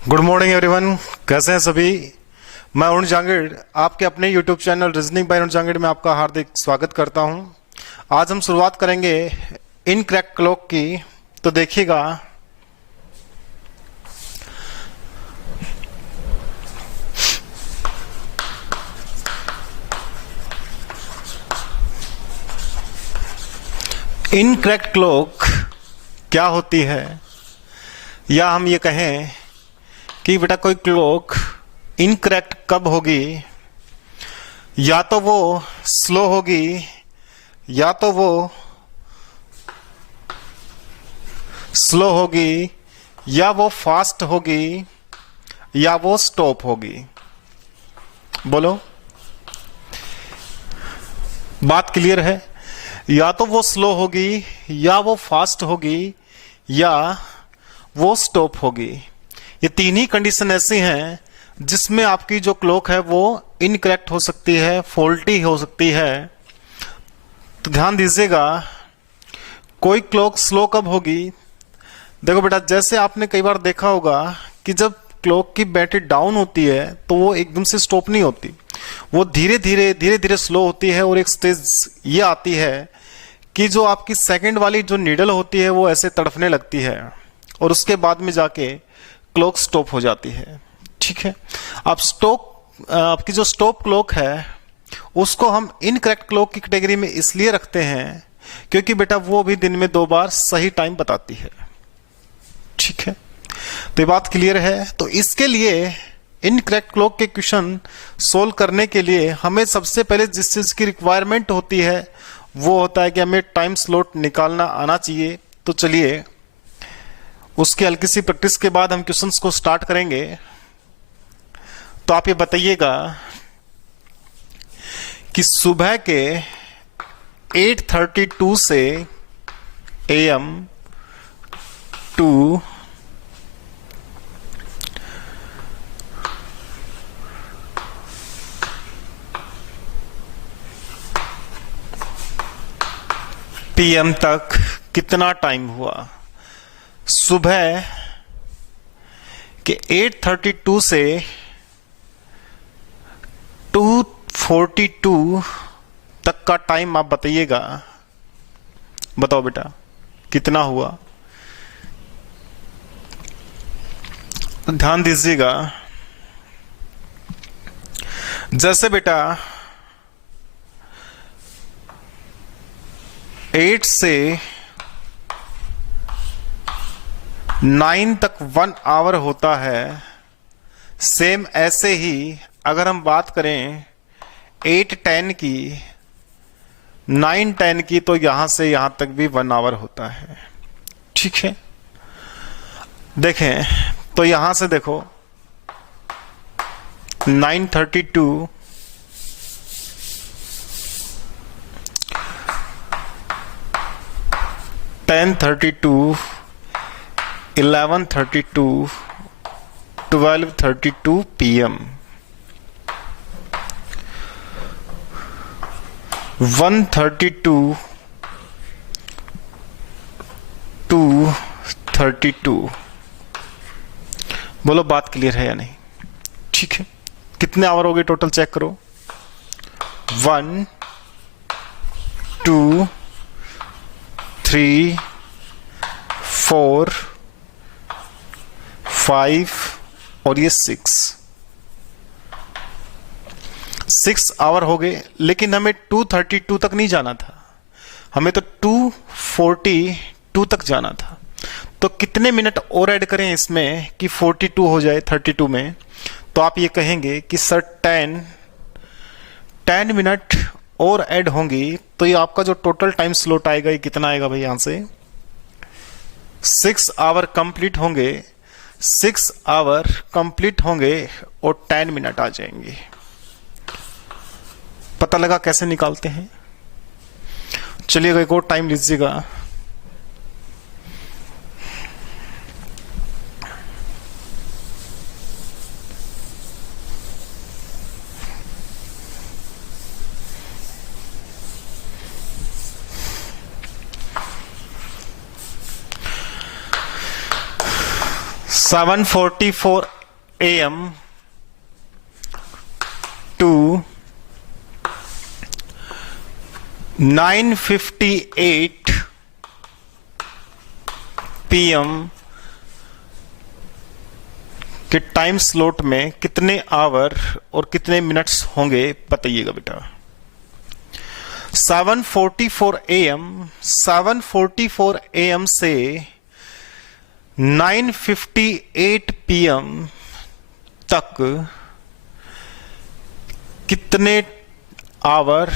Good morning everyone. कैसे हैं सभी। मैं अरुण जांगिड़ आपके अपने YouTube channel reasoning bye Arun Jangid में आपका हार्दिक स्वागत करता हूं। आज हम शुरुआत करेंगे इनकरेक्ट क्लॉक की। तो देखिएगा, इनकरेक्ट क्लॉक क्या होती है, या हम ये कहें कि बेटा कोई क्लॉक इनकरेक्ट कब होगी। या तो वो स्लो होगी, या तो वो स्लो होगी, या वो फास्ट होगी, या वो स्टॉप होगी। बोलो, बात क्लियर है। या तो वो स्लो होगी, या वो फास्ट होगी, या वो स्टॉप होगी। ये तीन ही कंडीशन ऐसी हैं जिसमें आपकी जो क्लॉक है वो इनकरेक्ट हो सकती है, फॉल्टी हो सकती है। तो ध्यान दीजिएगा, कोई क्लॉक स्लो कब होगी। देखो बेटा, जैसे आपने कई बार देखा होगा कि जब क्लॉक की बैटरी डाउन होती है तो वो एकदम से स्टॉप नहीं होती, वो धीरे धीरे स्लो होती है। और एक स्टेज ये आती है कि जो आपकी सेकंड वाली जो नीडल होती है वो ऐसे तड़फने लगती है, और उसके बाद में जाके क्लॉक स्टॉप हो जाती है। ठीक है। अब आपकी जो स्टॉप क्लॉक है उसको हम इनकरेक्ट क्लॉक की कैटेगरी में इसलिए रखते हैं क्योंकि बेटा वो भी दिन में 2 बार सही टाइम बताती है। ठीक है, तो ये बात क्लियर है। तो इसके लिए इनकरेक्ट क्लॉक के क्वेश्चन सोल्व करने के लिए हमें सबसे पहले जिस चीज की रिक्वायरमेंट होती है वो होता है कि हमें टाइम स्लॉट निकालना आना चाहिए। तो चलिए, उसकी हल्की सी प्रैक्टिस के बाद हम क्वेश्चंस को स्टार्ट करेंगे। तो आप ये बताइएगा कि सुबह के 8:32 से AM टू PM तक कितना टाइम हुआ। सुबह के 8:32 से 2:42 तक का टाइम आप बताइएगा। बताओ बेटा कितना हुआ। ध्यान दीजिएगा, जैसे बेटा 8 से 9 तक 1 आवर होता है, सेम ऐसे ही अगर हम बात करें 8:10 की, 9:10 की, तो यहां से यहां तक भी 1 आवर होता है। ठीक है, देखें तो यहां से देखो 9:32, 10:32, 11:32, 12:32 PM, 1:32, 2:32। बोलो बात क्लियर है या नहीं। ठीक है, कितने आवर हो गए टोटल चेक करो। 1, 2, 3, 4, 5 और ये 6 आवर हो गए। लेकिन हमें 2:32 तक नहीं जाना था, हमें तो 2:42 तक जाना था। तो कितने मिनट और ऐड करें इसमें कि 42 हो जाए 32 में। तो आप ये कहेंगे कि सर 10 मिनट और ऐड होंगी, तो ये आपका जो टोटल टाइम स्लॉट आएगा ये कितना आएगा भाई। यहां से 6 आवर कंप्लीट होंगे, 6 आवर कंप्लीट होंगे और 10 मिनट आ जाएंगे। पता लगा कैसे निकालते हैं। चलिएगा एक और टाइम लीजिएगा। 7:44 AM to 9:58 PM के टाइम स्लॉट में कितने आवर और कितने मिनट्स होंगे बताइएगा बेटा। 7:44 AM से 9:58 PM तक कितने आवर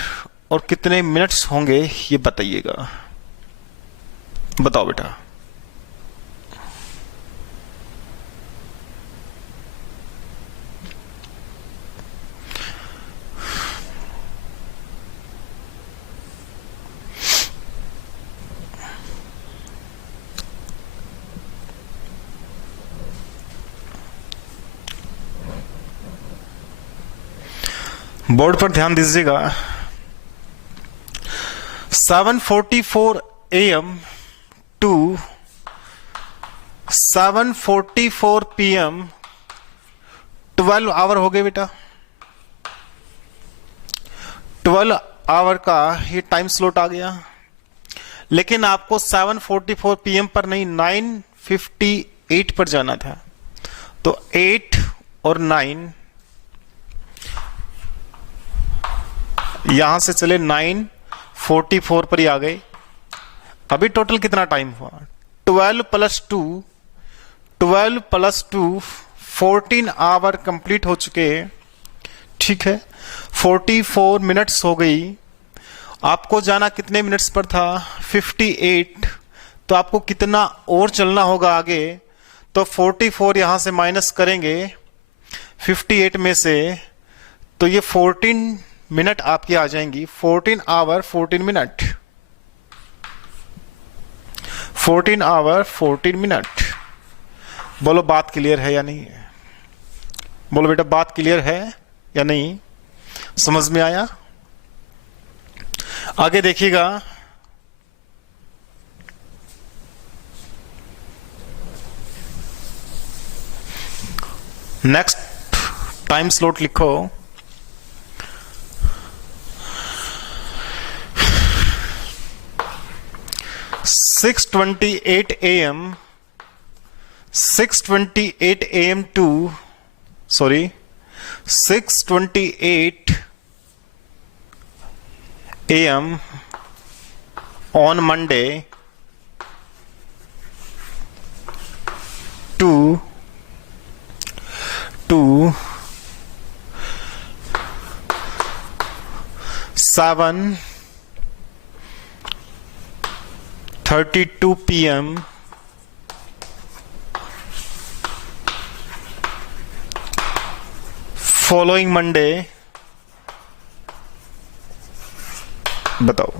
और कितने मिनट्स होंगे ये बताइएगा। बताओ बेटा। बोर्ड पर ध्यान दीजिएगा। 7:44 AM टू 7:44 PM 12 आवर हो गए बेटा। 12 आवर का ये टाइम स्लॉट आ गया। लेकिन आपको 7:44 PM पर नहीं 9:58 पर जाना था। तो 8 और 9 यहां से चले 9:44 पर ही आ गए। अभी टोटल कितना टाइम हुआ? 12 प्लस 2 14 आवर कंप्लीट हो चुके हैं। ठीक है, 44 मिनट्स हो गई। आपको जाना कितने मिनट्स पर था? 58। तो आपको कितना और चलना होगा आगे? तो 44 यहां से माइनस करेंगे 58 में से, तो ये 14 मिनट आपकी आ जाएंगी। 14 आवर 14 मिनट, 14 आवर 14 मिनट। बोलो बात क्लियर है या नहीं है? बोलो बेटा बात क्लियर है या नहीं? समझ में आया? आगे देखिएगा। नेक्स्ट टाइम स्लॉट लिखो। 6:28 AM 6:28 AM to 6:28 AM on Monday to 7:32 PM following Monday। बताओ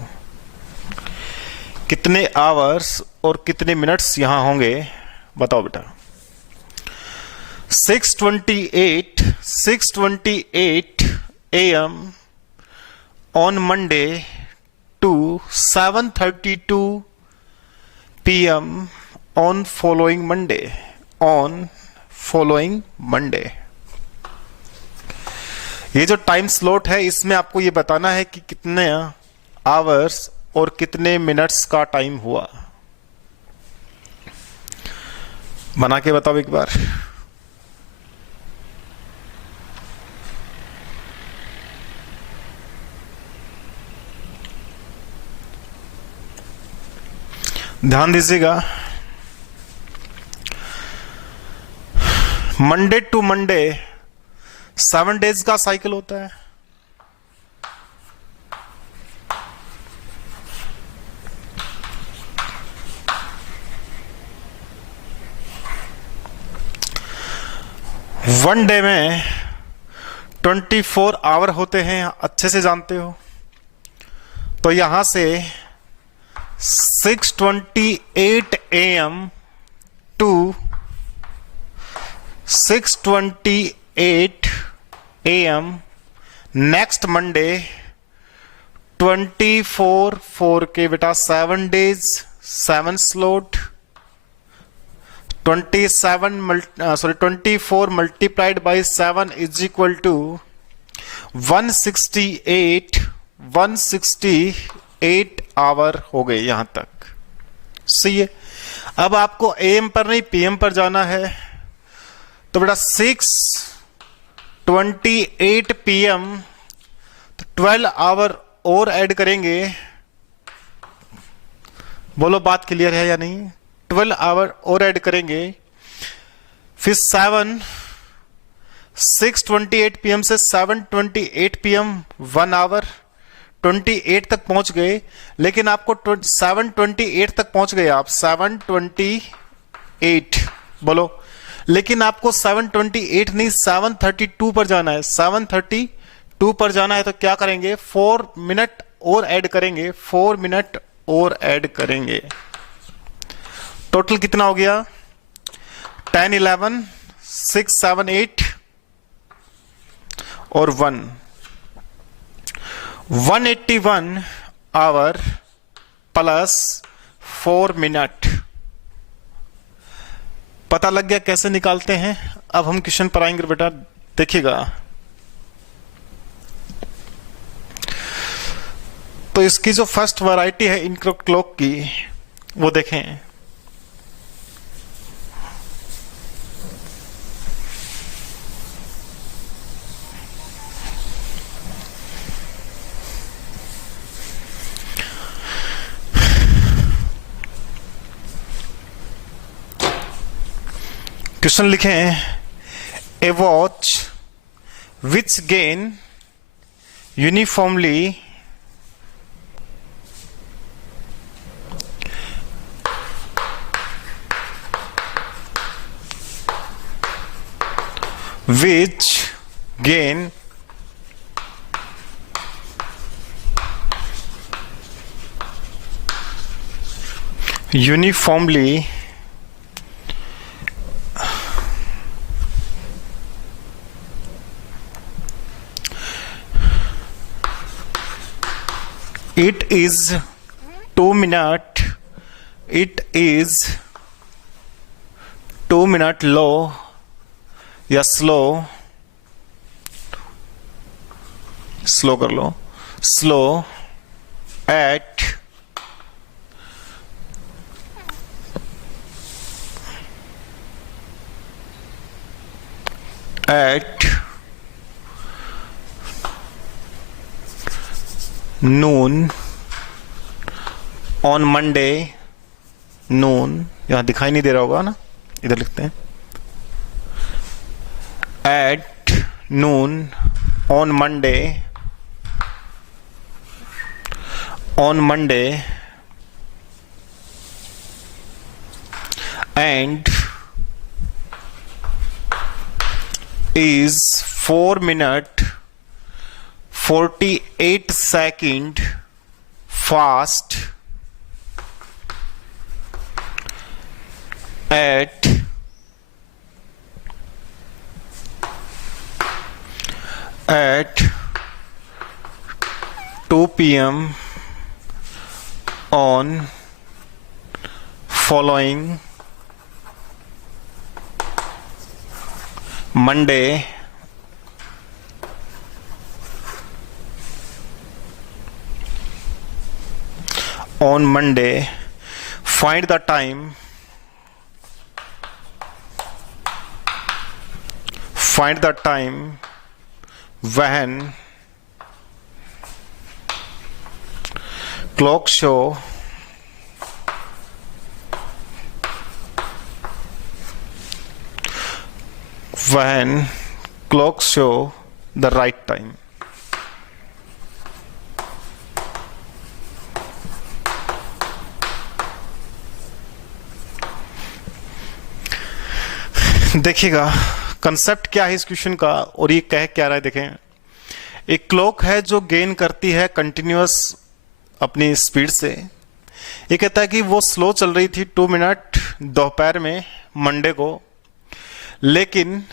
कितने आवर्स और कितने मिनट्स यहां होंगे? बताओ बेटा। 6:28 AM on Monday to 7:32 PM on following Monday। ये जो टाइम स्लॉट है इसमें आपको ये बताना है कि कितने आवर्स और कितने मिनट्स का टाइम हुआ। बना के बताओ एक बार। ध्यान दीजिएगा। मंडे टू मंडे 7 डेज का साइकिल होता है। वन डे में 24 आवर होते हैं, अच्छे से जानते हो। तो यहां से 6:28 AM to 6:28 AM next Monday 24 के बेटा 7 days 7 slot 24 multiplied by 7 is equal to 168 hour हो गए यहां तक। सही है। अब आपको एएम पर नहीं पीएम पर जाना है, तो बेटा 6:28 PM, तो 12 आवर और ऐड करेंगे। बोलो बात क्लियर है या नहीं? 12 आवर और ऐड करेंगे, फिर 6:28 PM से 7:28 PM 1 आवर 28 तक पहुंच गए। लेकिन आपको 7:28 तक पहुंच गए आप, 7:28 बोलो। लेकिन आपको 7:28 नहीं 7:32 पर जाना है। 7:32 पर जाना है तो क्या करेंगे? 4 मिनट और ऐड करेंगे, 4 मिनट और ऐड करेंगे। टोटल कितना हो गया? 10, 11, 6, 7, 8 और 1, 181 आवर प्लस 4 मिनट। पता लग गया कैसे निकालते हैं? अब हम क्वेश्चन पर आएंगे बेटा, देखिएगा। तो इसकी जो फर्स्ट वैरायटी है इन क्लॉक की, वो देखें। क्वेश्चन लिखें, a watch which gain uniformly which gain uniformly it is 2 minute, it is 2 minute low या स्लो कर लो, slow at noon on Monday. Noon यहां दिखाई नहीं दे रहा होगा ना, इधर लिखते हैं at noon on Monday, and is 4 minute 48 second fast at 2 PM on following Monday, find the time when clock show the right time। देखिएगा कंसेप्ट क्या है इस क्वेश्चन का और ये कह क्या रहा है। देखें, एक क्लॉक है जो गेन करती है कंटिन्यूअस अपनी स्पीड से। ये कहता है कि वो स्लो चल रही थी 2 मिनट दोपहर में मंडे को, लेकिन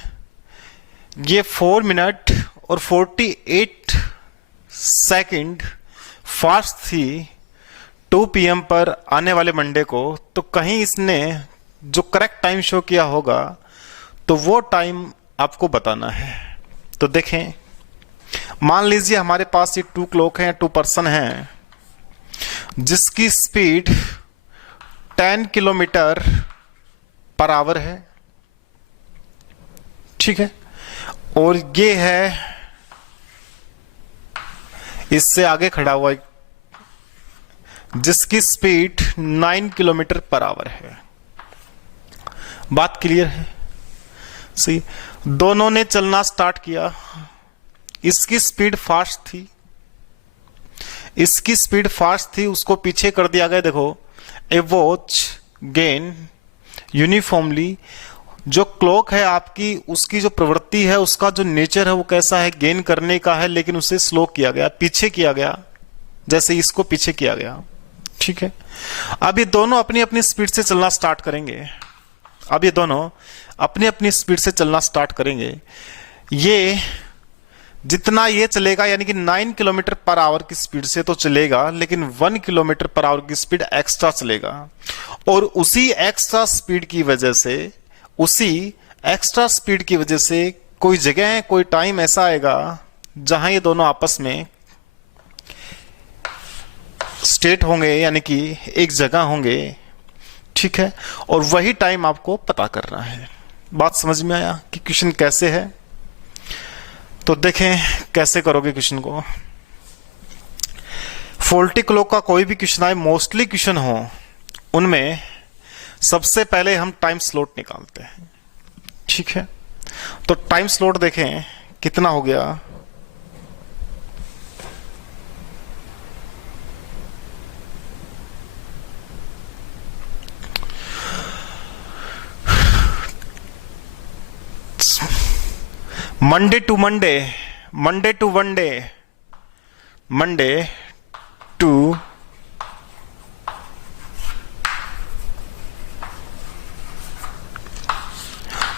ये 4 मिनट और 48 सेकंड फास्ट थी 2 PM पर आने वाले मंडे को। तो कहीं इसने जो करेक्ट टाइम शो किया होगा तो वो टाइम आपको बताना है। तो देखें, मान लीजिए हमारे पास ये 2 क्लॉक है, 2 पर्सन हैं जिसकी स्पीड 10 किलोमीटर पर आवर है, ठीक है। और ये है इससे आगे खड़ा हुआ जिसकी स्पीड 9 किलोमीटर पर आवर है। बात क्लियर है? सी, दोनों ने चलना स्टार्ट किया। इसकी स्पीड फास्ट थी, इसकी स्पीड फास्ट थी, उसको पीछे कर दिया गया। देखो, ए वॉच गेन यूनिफॉर्मली, जो क्लॉक है आपकी, उसकी जो प्रवृत्ति है, उसका जो नेचर है वो कैसा है, गेन करने का है, लेकिन उसे स्लो किया गया, पीछे किया गया, जैसे इसको पीछे किया गया, ठीक है। अब ये दोनों अपनी अपनी स्पीड से चलना स्टार्ट करेंगे। अब ये दोनों अपनी अपनी स्पीड से चलना स्टार्ट करेंगे। ये जितना ये चलेगा, यानी कि 9 किलोमीटर पर आवर की स्पीड से तो चलेगा, लेकिन 1 किलोमीटर पर आवर की स्पीड एक्स्ट्रा चलेगा। और उसी एक्स्ट्रा स्पीड की वजह से, उसी एक्स्ट्रा स्पीड की वजह से कोई जगह, कोई टाइम ऐसा आएगा जहां ये दोनों आपस में स्टेट होंगे, यानी कि एक जगह होंगे, ठीक है। और वही टाइम आपको पता करना है। बात समझ में आया कि क्वेश्चन कैसे है? तो देखें कैसे करोगे क्वेश्चन को। फॉल्टी क्लॉक का कोई भी क्वेश्चन आए, मोस्टली क्वेश्चन हो, उनमें सबसे पहले हम टाइम स्लॉट निकालते हैं, ठीक है। तो टाइम स्लॉट देखें कितना हो गया। Monday to Monday, Monday to one day, Monday to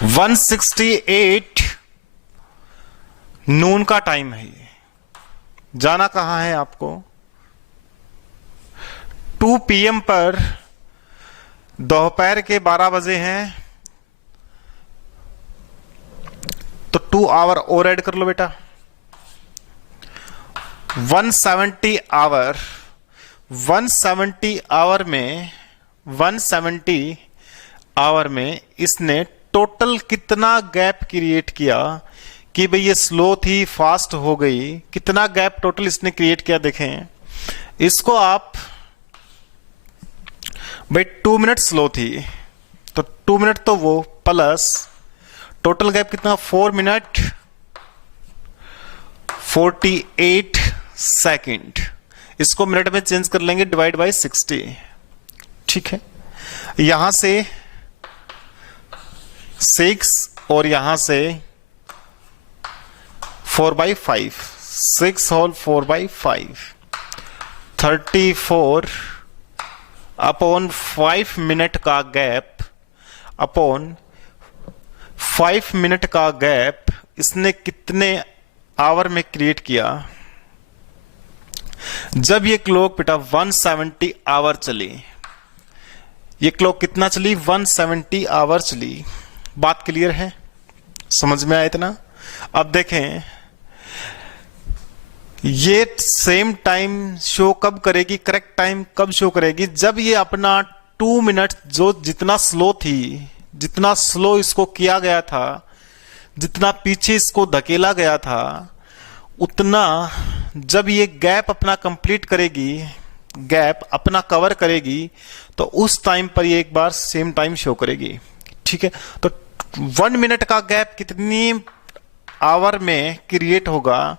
168 noon का टाइम है। ये जाना कहां है आपको? 2 PM पर दोपहर के 12 बजे हैं, तो 2 आवर और ऐड कर लो बेटा। 170 आवर, 170 आवर में, 170 आवर में इसने टोटल कितना गैप क्रिएट किया कि भाई ये स्लो थी, फास्ट हो गई, कितना गैप टोटल इसने क्रिएट किया। देखें इसको आप, भाई 2 मिनट स्लो थी तो 2 मिनट तो वो प्लस टोटल गैप कितना, 4 मिनट 48 सेकंड। इसको मिनट में चेंज कर लेंगे, डिवाइड बाय 60, ठीक है। यहां से 6 और यहां से 4/5, 6 होल 4/5, 34 अपॉन 5 मिनट का गैप, अपॉन 5 मिनट का गैप इसने कितने आवर में क्रिएट किया? जब ये क्लॉक बेटा 170 आवर चली, ये क्लॉक कितना चली? 170 आवर चली। बात क्लियर है? समझ में आया इतना? अब देखें ये सेम टाइम शो कब करेगी, करेक्ट टाइम कब शो करेगी? जब ये अपना 2 मिनट जो जितना स्लो थी, जितना स्लो इसको किया गया था, जितना पीछे इसको धकेला गया था, उतना जब ये गैप अपना कंप्लीट करेगी, गैप अपना कवर करेगी, तो उस टाइम पर ये एक बार सेम टाइम शो करेगी, ठीक है। तो 1 मिनट का गैप कितनी आवर में क्रिएट होगा?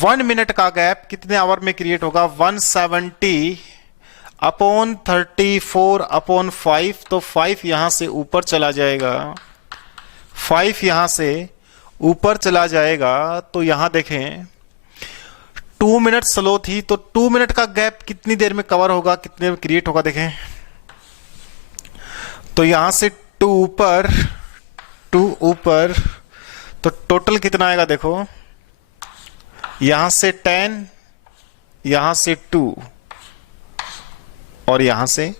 1 मिनट का गैप कितने आवर में क्रिएट होगा? 170 अपॉन 34 अपॉन 5, तो 5 यहां से ऊपर चला जाएगा, 5 यहां से ऊपर चला जाएगा। तो यहां देखें 2 मिनट स्लो थी, तो 2 मिनट का गैप कितनी देर में कवर होगा, कितने में क्रिएट होगा? देखें तो यहां से 2 ऊपर, 2 ऊपर, तो टोटल कितना आएगा? देखो यहां से 10, यहां से 2 और यहां से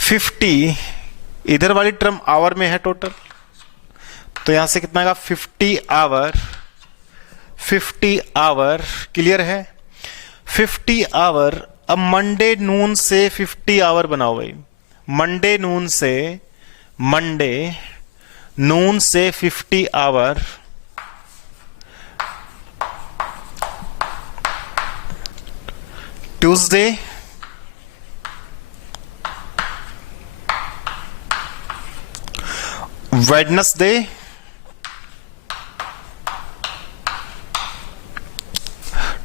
50 इधर वाली टर्म आवर में है टोटल, तो यहां से कितना आएगा 50 आवर, 50 आवर, क्लियर है। 50 आवर, अब मंडे नून से 50 आवर बनाओ भाई, मंडे नून से 50 आवर, ट्यूसडे, वेडनेसडे,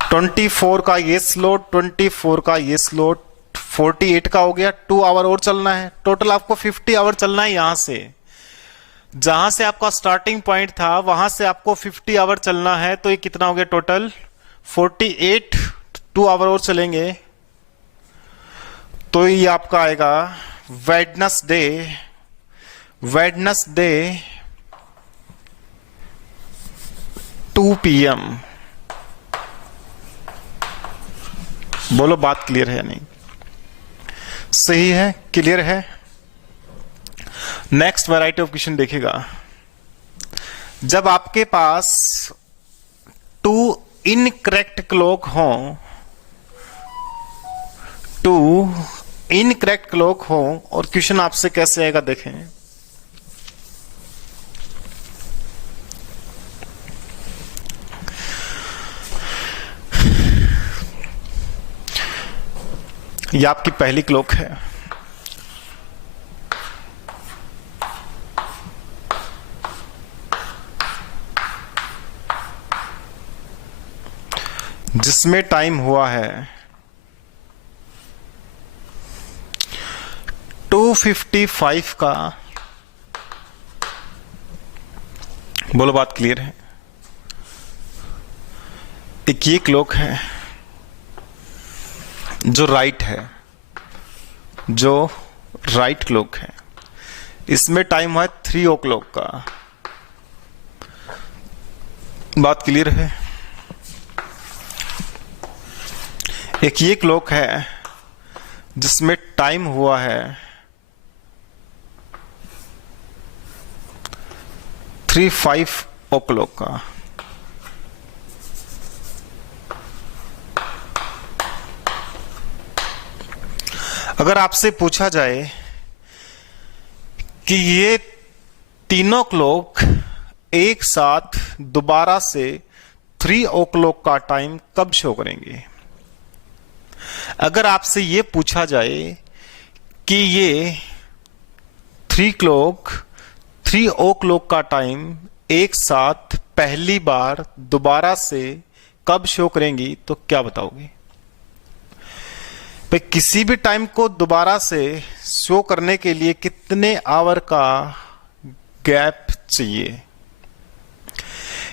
ट्वेंटी 24 का ये स्लॉट, 24 का ये स्लॉट, 48 का हो गया, 2 आवर और चलना है। टोटल आपको 50 आवर चलना है। यहां से जहां से आपका स्टार्टिंग पॉइंट था वहां से आपको 50 आवर चलना है, तो ये कितना हो गया टोटल 48, 2 आवर और चलेंगे तो ये आपका आएगा वेडनेसडे 2 PM। बोलो बात क्लियर है या नहीं? सही है, क्लियर है। नेक्स्ट वैरायटी ऑफ क्वेश्चन देखिएगा, जब आपके पास 2 इनकरेक्ट क्लॉक हो, 2 इनकरेक्ट क्लॉक हो, और क्वेश्चन आपसे कैसे आएगा देखें। ये आपकी पहली क्लॉक है, जिसमें टाइम हुआ है 2:55 का। बोलो बात क्लियर है। एक ये क्लॉक है जो राइट है, जो राइट क्लॉक है, इसमें टाइम है 3 o'clock का। बात क्लियर है। एक ये क्लॉक है जिसमें टाइम हुआ है 3:05 o'clock का। अगर आपसे पूछा जाए कि ये तीनों क्लॉक एक साथ दोबारा से 3 o'clock का टाइम कब शो करेंगे, अगर आपसे ये पूछा जाए कि ये 3 o'clock का टाइम एक साथ पहली बार दोबारा से कब शो करेंगी, तो क्या बताओगे भाई? किसी भी टाइम को दोबारा से शो करने के लिए कितने आवर का गैप चाहिए?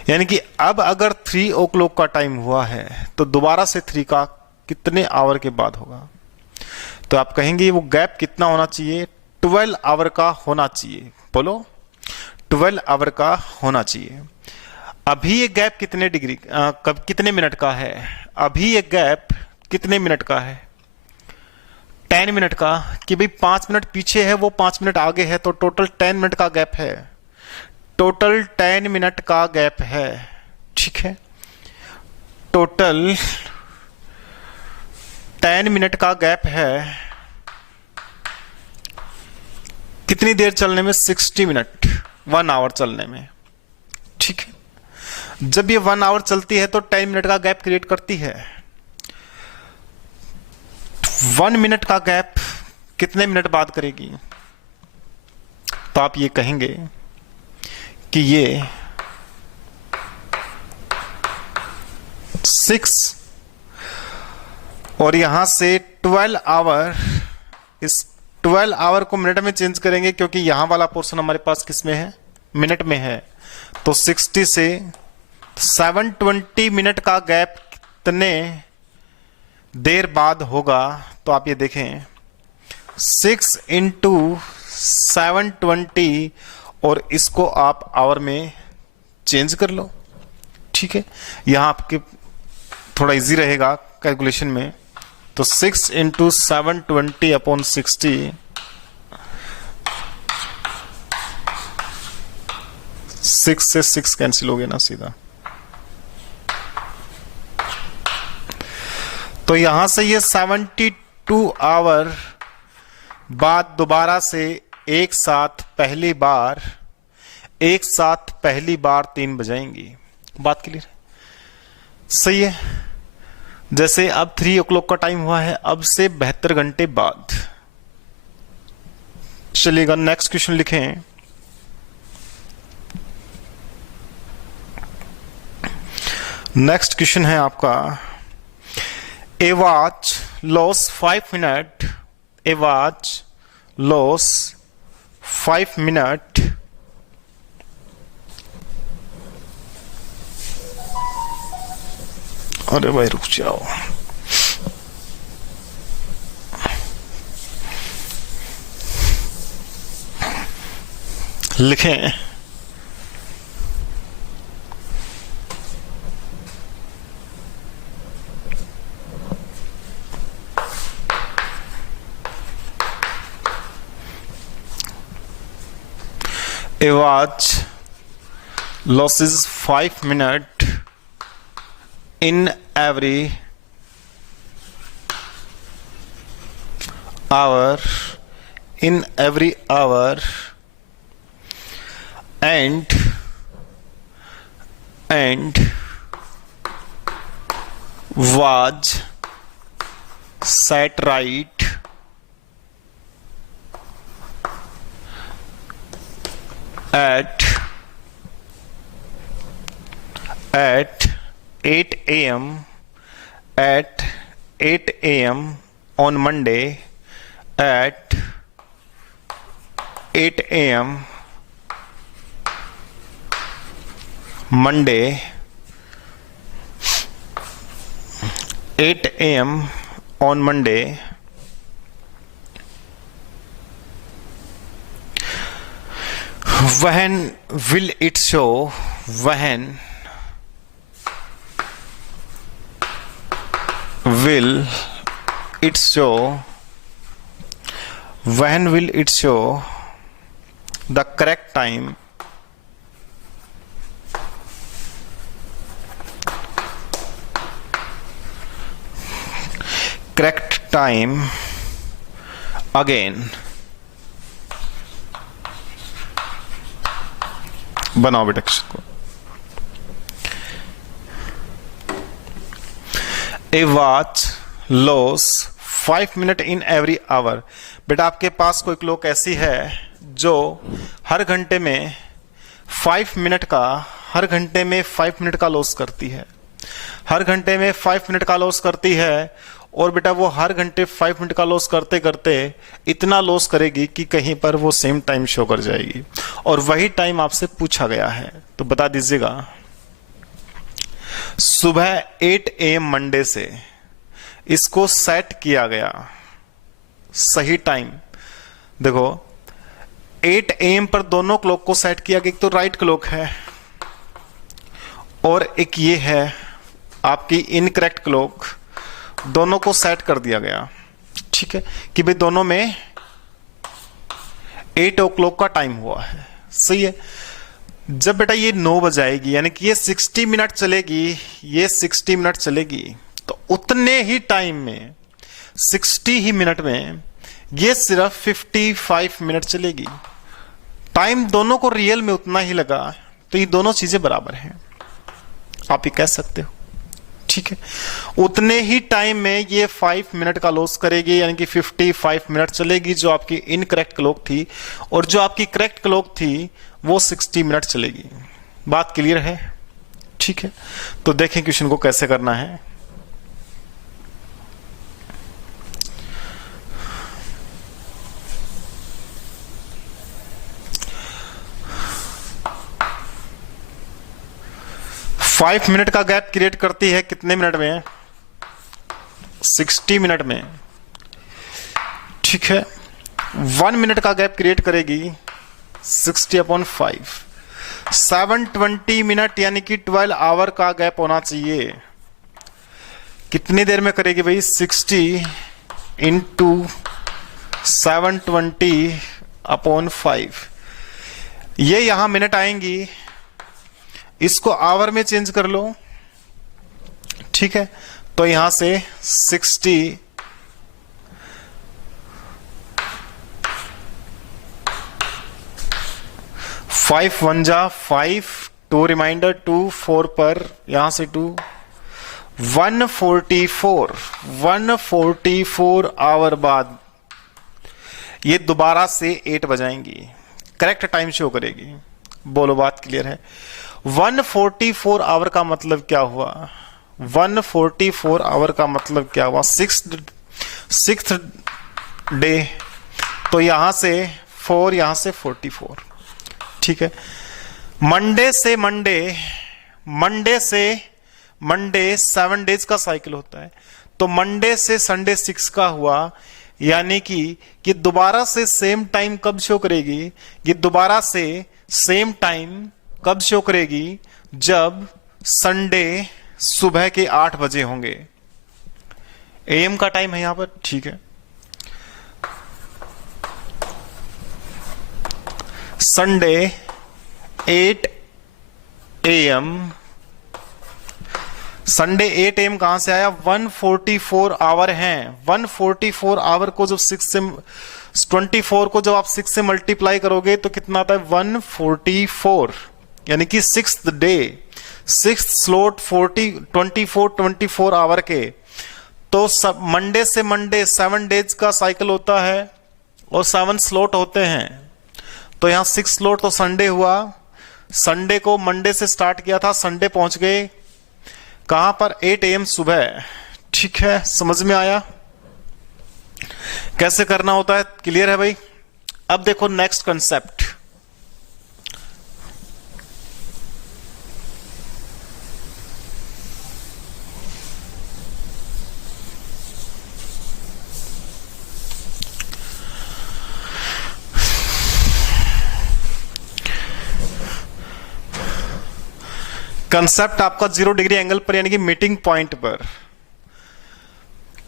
यानी कि अब अगर 3 o'clock का टाइम हुआ है तो दोबारा से 3 का कितने आवर के बाद होगा? तो आप कहेंगे वो गैप कितना होना चाहिए? 12 आवर का होना चाहिए। बोलो 12 आवर का होना चाहिए। अभी ये गैप कितने मिनट का है? अभी ये गैप कितने मिनट का है? 10 मिनट का। कि भाई 5 मिनट पीछे है, वो 5 मिनट आगे है, तो टोटल 10 मिनट का गैप है। टोटल 10 मिनट का गैप है, ठीक है। टोटल 10 मिनट का गैप है। कितनी देर चलने में? 60 मिनट, 1 आवर चलने में, ठीक है। जब ये 1 आवर चलती है तो 10 मिनट का गैप क्रिएट करती है। 1 मिनट का गैप कितने मिनट बाद करेगी? तो आप ये कहेंगे कि ये 6 और यहां से 12 आवर, इस 12 आवर को मिनट में चेंज करेंगे क्योंकि यहां वाला पोर्शन हमारे पास किस में है? मिनट में है। तो 60 से 720 मिनट का गैप कितने देर बाद होगा? तो आप ये देखें 6 × 720 और इसको आप आवर में चेंज कर लो, ठीक है। यहां आपके थोड़ा इजी रहेगा कैलकुलेशन में। तो 6 × 720 अपॉन 60 6 से 6 कैंसिल हो गया ना सीधा। तो यहां से ये 72 आवर बाद दोबारा से एक साथ पहली बार 3 बजाएंगी। बात क्लियर है? सही है। जैसे अब 3 o'clock का टाइम हुआ है, अब से 72 घंटे बाद। चलिएगा नेक्स्ट क्वेश्चन लिखें। नेक्स्ट क्वेश्चन है आपका, ए वॉच लॉस 5 मिनट, ए वॉच लॉस 5 मिनट अरे भाई रुक जाओ, लिखें a watch loses 5 minutes in every hour, and was set right at 8 a.m. at 8 a.m. on Monday at 8 a.m. Monday 8 a.m. on Monday when will it show, when will it show, when will it show the correct time, correct time again। बनाओ बेटा को। A watch loss 5 minute in every hour. बेटा आपके पास कोई clock ऐसी है जो हर घंटे में 5 मिनट का लॉस करती है, हर घंटे में 5 मिनट का लॉस करती है। और बेटा वो हर घंटे 5 मिनट का लॉस करते करते इतना लॉस करेगी कि कहीं पर वो सेम टाइम शो कर जाएगी, और वही टाइम आपसे पूछा गया है। तो बता दीजिएगा। सुबह 8 AM मंडे से इसको सेट किया गया सही टाइम। देखो 8 AM पर दोनों क्लॉक को सेट किया गया, एक तो राइट क्लॉक है और एक ये है आपकी इनकरेक्ट क्लॉक, दोनों को सेट कर दिया गया। ठीक है कि भाई दोनों में 8 o'clock का टाइम हुआ है। सही है। जब बेटा ये 9 बजाएगी यानी कि ये 60 मिनट चलेगी, ये 60 मिनट चलेगी, तो उतने ही टाइम में 60 ही मिनट में ये सिर्फ 55 मिनट चलेगी। टाइम दोनों को रियल में उतना ही लगा, तो ये दोनों चीजें बराबर हैं, आप ये कह सकते हो। ठीक है। उतने ही टाइम में ये 5 मिनट का लॉस करेगी यानी कि 55 मिनट चलेगी जो आपकी इनकरेक्ट क्लॉक थी, और जो आपकी करेक्ट क्लॉक थी वो 60 मिनट चलेगी। बात क्लियर है? ठीक है। तो देखें क्वेश्चन को कैसे करना है। फाइव मिनट का गैप क्रिएट करती है कितने मिनट में? 60 मिनट में। ठीक है। 1 मिनट का गैप क्रिएट करेगी 60/5। 720 मिनट यानी कि 12 आवर का गैप होना चाहिए। कितनी देर में करेगी भाई? 60 × 720/5। ये यहां मिनट आएंगी इसको आवर में चेंज कर लो, ठीक है। तो यहां से 60 5 1 जा 5, 2 रिमाइंडर 2, 4 पर यहां से 2, 144 आवर बाद ये दोबारा से 8 बजाएंगी, करेक्ट टाइम शो करेगी। बोलो बात क्लियर है? 144 आवर का मतलब क्या हुआ? 144 आवर का मतलब क्या हुआ? सिक्स्थ डे, तो यहां से 4, यहां से 44, ठीक है। मंडे से मंडे 7 डेज का साइकिल होता है, तो मंडे से संडे 6 का हुआ, यानी कि ये दोबारा से सेम टाइम कब शो करेगी? ये दोबारा से सेम टाइम कब शो करेगी? जब संडे सुबह के 8 बजे होंगे। एएम का टाइम है यहां पर, ठीक है। संडे 8 AM, संडे 8 AM कहां से आया? 144 आवर हैं। 144 आवर को जब 24 को जब आप 6 से मल्टीप्लाई करोगे तो कितना आता है? 144, यानी कि 6th day, 6th slot 24 our के। तो मंडे से मंडे 7 डेज का साइकिल होता है और 7 स्लॉट होते हैं। तो यहां 6 स्लॉट तो संडे हुआ, संडे को मंडे से स्टार्ट किया था, संडे पहुंच गए कहां पर? 8 AM सुबह, ठीक है। समझ में आया कैसे करना होता है? क्लियर है भाई? अब देखो नेक्स्ट कंसेप्ट, कंसेप्ट आपका 0 डिग्री एंगल पर, यानी कि मीटिंग पॉइंट पर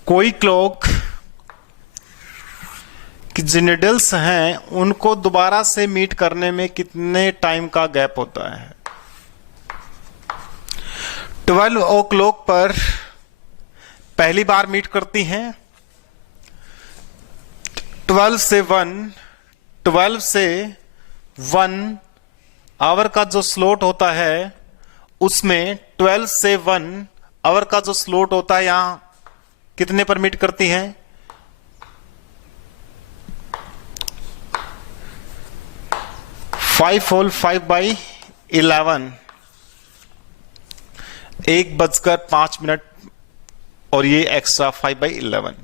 कोई क्लॉक कि जो नीडल्स हैं उनको दोबारा से मीट करने में कितने टाइम का गैप होता है? 12 o'clock पर पहली बार मीट करती हैं, 12 से 1 आवर का जो स्लॉट होता है उसमें 12 से 1 आवर का जो स्लॉट होता है यहां कितने पर मीट करती हैं? 5/5/11, 1:05 और ये एक्स्ट्रा 5/11,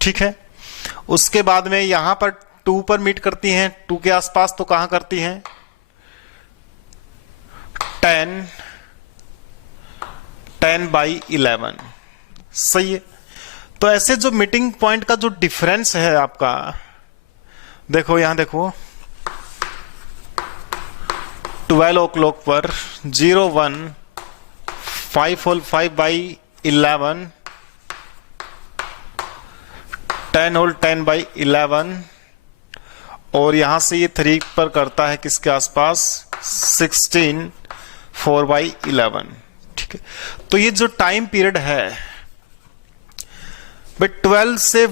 ठीक है। उसके बाद में यहां पर 2 पर मीट करती हैं, 2 के आसपास, तो कहां करती हैं? 10/11, सही है। तो ऐसे जो मीटिंग पॉइंट का जो डिफरेंस है आपका, देखो यहां देखो 12 o'clock पर 01 5/5/11 10/11 और यहां से ये 3 पर करता है किसके आसपास? 16 4/11, ठीक है। तो ये जो टाइम पीरियड है भाई 12 से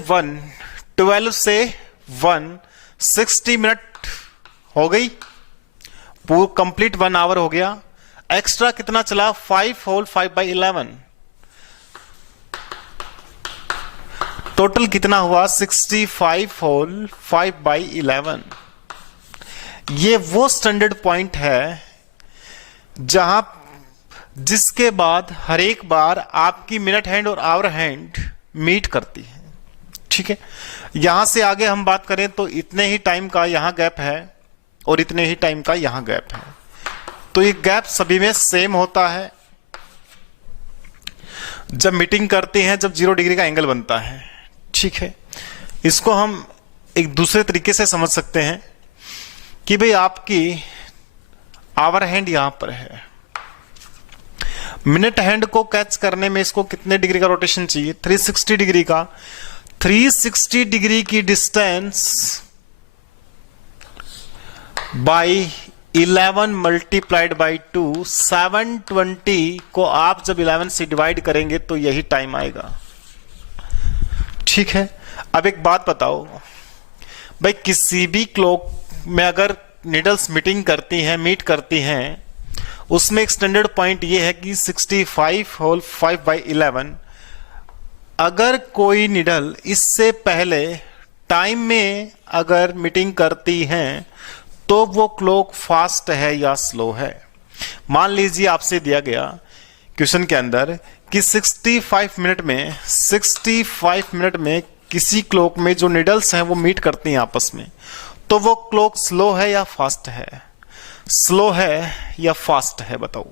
1 60 मिनट हो गई, पूरा कंप्लीट 1 आवर हो गया। एक्स्ट्रा कितना चला? 5/5/11, टोटल कितना हुआ? 65/5/11। ये वो स्टैंडर्ड पॉइंट है जहां जिसके बाद हर एक बार आपकी मिनट हैंड और आवर हैंड मीट करती है, ठीक है। यहां से आगे हम बात करें तो इतने ही टाइम का यहां गैप है और इतने ही टाइम का यहां गैप है, तो ये गैप सभी में सेम होता है जब मीटिंग करते हैं, जब 0 डिग्री का एंगल बनता है, ठीक है। इसको हम एक दूसरे तरीके से समझ सकते हैं कि भाई आपकी आवर हैंड यहां पर है, मिनट हैंड को कैच करने में इसको कितने डिग्री का रोटेशन चाहिए? 360 डिग्री का। 360 डिग्री की डिस्टेंस बाय 11 मल्टीप्लाइड बाई 2, 720 को आप जब 11 से डिवाइड करेंगे तो यही टाइम आएगा। ठीक है, अब एक बात बताओ भाई, किसी भी क्लॉक में अगर नीडल्स मीट करती हैं, उसमें एक स्टैंडर्ड पॉइंट ये है कि 65 होल 5/11, अगर कोई नीडल इससे पहले टाइम में अगर मीटिंग करती हैं तो वो क्लॉक फास्ट है या स्लो है। मान लीजिए आपसे दिया गया क्वेश्चन के अंदर कि 65 मिनट में किसी क्लॉक में जो नीडल्स हैं वो मीट करती हैं आपस में, तो वो क्लॉक स्लो है या फास्ट है? स्लो है या फास्ट है बताओ।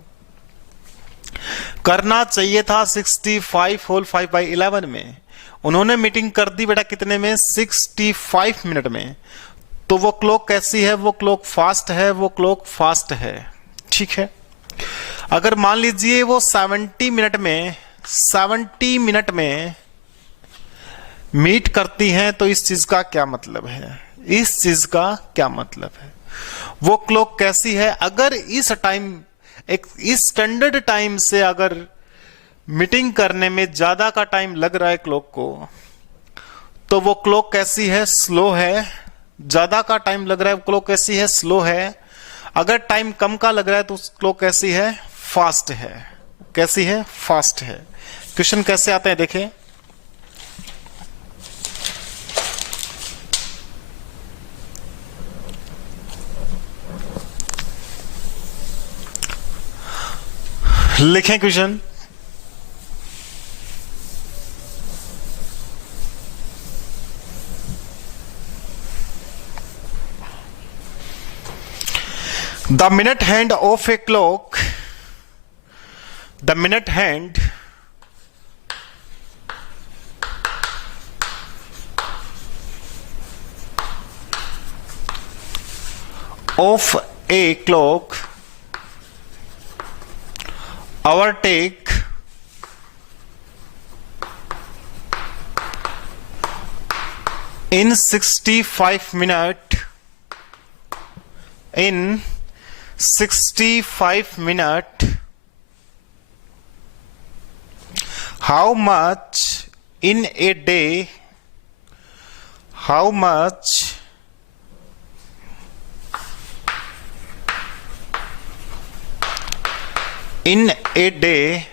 करना चाहिए था 65 होल 5/11 में, उन्होंने मीटिंग कर दी बेटा कितने में? 65 मिनट में। तो वो क्लॉक कैसी है? वो क्लॉक फास्ट है, वो क्लॉक फास्ट है। ठीक है, अगर मान लीजिए वो 70 मिनट में मीट करती हैं, तो इस चीज का क्या मतलब है? इस चीज का क्या मतलब है? वो क्लॉक कैसी है? अगर इस स्टैंडर्ड टाइम से अगर मीटिंग करने में ज्यादा का टाइम लग रहा है क्लॉक को, तो वो क्लॉक कैसी है? स्लो है। ज्यादा का टाइम लग रहा है क्लॉक कैसी है? स्लो है। अगर टाइम कम का लग रहा है तो क्लॉक कैसी है? फास्ट है। कैसी है? फास्ट है। क्वेश्चन कैसे आते हैं देखें। लिखें question. The minute hand of a clock, the minute hand of a clock overtake in 65 minutes how much in a day, how much in a day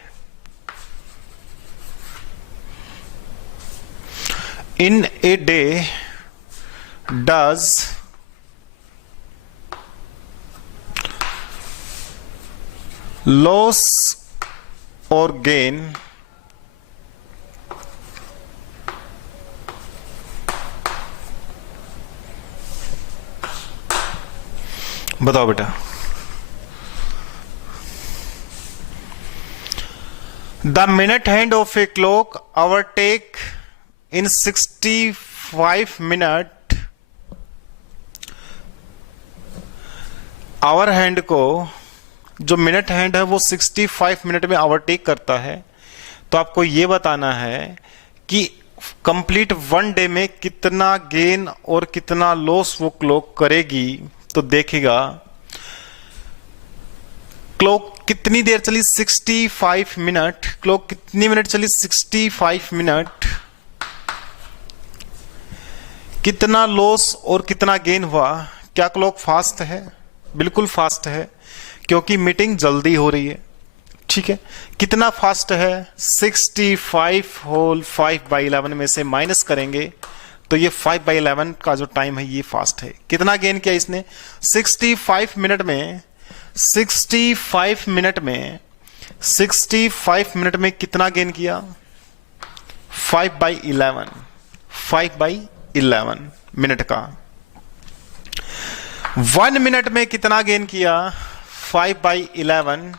does loss or gain बताओ बेटा। The minute hand of a clock overtake in 65 minutes, hour hand को, जो minute hand है वो 65 minute में overtake करता है। तो आपको ये बताना है कि कंप्लीट 1 डे में कितना गेन और कितना लॉस वो क्लॉक करेगी। तो देखिएगा क्लॉक कितनी देर चली? 65 मिनट। क्लॉक कितनी मिनट चली? 65 मिनट। कितना लॉस और कितना गेन हुआ? क्या क्लॉक फास्ट है? बिल्कुल फास्ट है, क्योंकि मीटिंग जल्दी हो रही है। ठीक है, कितना फास्ट है? 65 होल 5/11 में से माइनस करेंगे तो ये 5/11 का जो टाइम है ये फास्ट है। कितना गेन किया इसने? 65 मिनट में 65 मिनट में कितना गेन किया? 5/11 मिनट का। 1 मिनट में कितना गेन किया? 5/11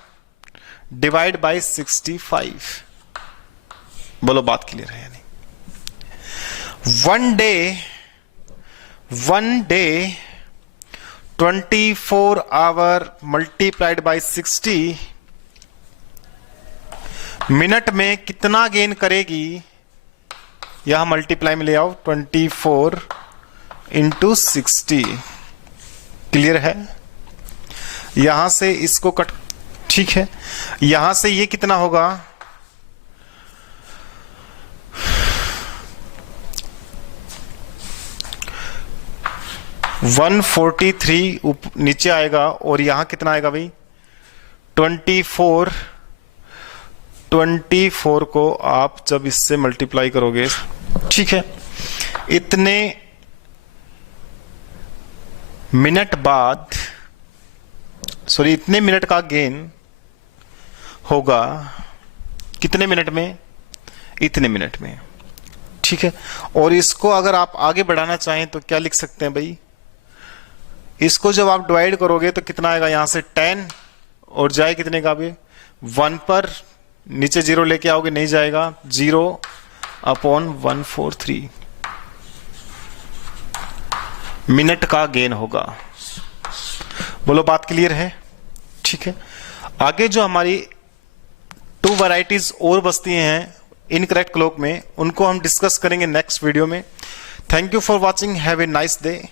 डिवाइड बाई 65। बोलो बात क्लियर है या नहीं? 1 day 24 hour multiplied by 60 minute में कितना गेन करेगी? यहां मल्टीप्लाई में ले आओ, 24 इंटू 60। क्लियर है? यहां से इसको कट, ठीक है। यहां से ये कितना होगा, 143 नीचे आएगा, और यहां कितना आएगा भाई 24। 24 को आप जब इससे मल्टीप्लाई करोगे, ठीक है, इतने मिनट बाद, सॉरी इतने मिनट का गेन होगा, कितने मिनट में, इतने मिनट में, ठीक है। और इसको अगर आप आगे बढ़ाना चाहें तो क्या लिख सकते हैं भाई, इसको जब आप डिवाइड करोगे तो कितना आएगा, यहां से 10 और जाए कितने का भी 1 पर, नीचे 0 लेके आओगे नहीं जाएगा, 0/143 मिनट का गेन होगा। बोलो बात क्लियर है, ठीक है। आगे जो हमारी 2 वैरायटीज और बचती हैं इनकरेक्ट क्लॉक में, उनको हम डिस्कस करेंगे नेक्स्ट वीडियो में। Thank you for watching, have a nice day.